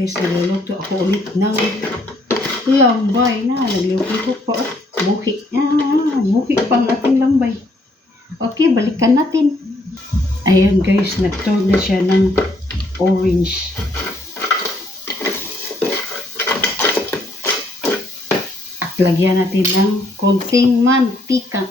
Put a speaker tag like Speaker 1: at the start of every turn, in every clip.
Speaker 1: Guys, niluluto ako ulit ng lambay na. Nagluto ko pa. Buhi. Ah, buhi pang ating lambay. Okay, balikan natin. Ayan guys, nag-turn na siya ng orange. At lagyan natin ng konting mantika.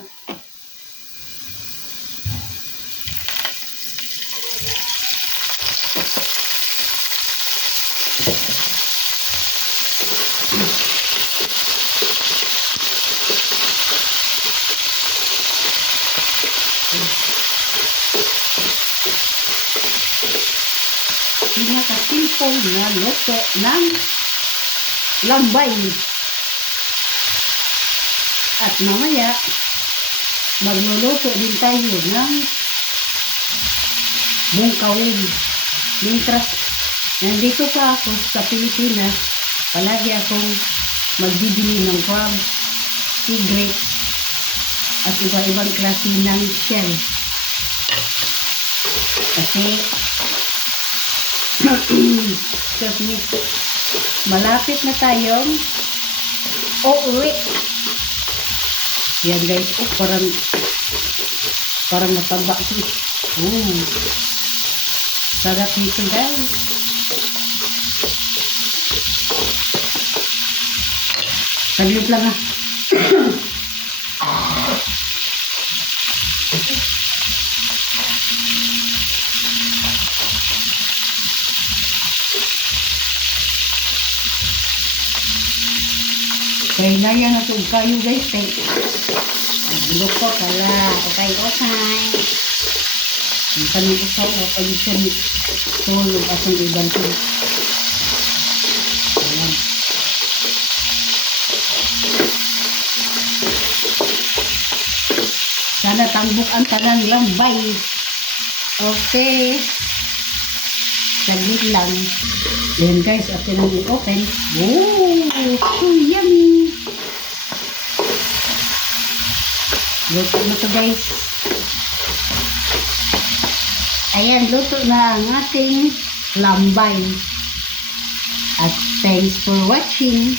Speaker 1: Pinaka-simple na luto ng lambay. At mamaya, magluluto din tayo ng bungkawin. Mintras, nandito pa ako sa Pilipinas, palagi akong magbibili ng crab, cigarette, at iba-ibang klase ng shell. Kasi Excuse me. Malapit na tayong uuwi. Yan guys. Oh, parang parang mataba siya. Oh. Sarap nito guys. Saglit lang ah. Kaya na yan at kayo guys. Kay Bulok ko pala. Okay, okay. Ang tanong ko sa ulo, pag siya tulog at ang ibang ko. Sana tambok ang talang lambay. Okay. Saglit lang. Ayan guys, atin ang i-open. Oh, so yummy. Luto na to guys. Ayan, luto na ang ating lambay. At thanks for watching.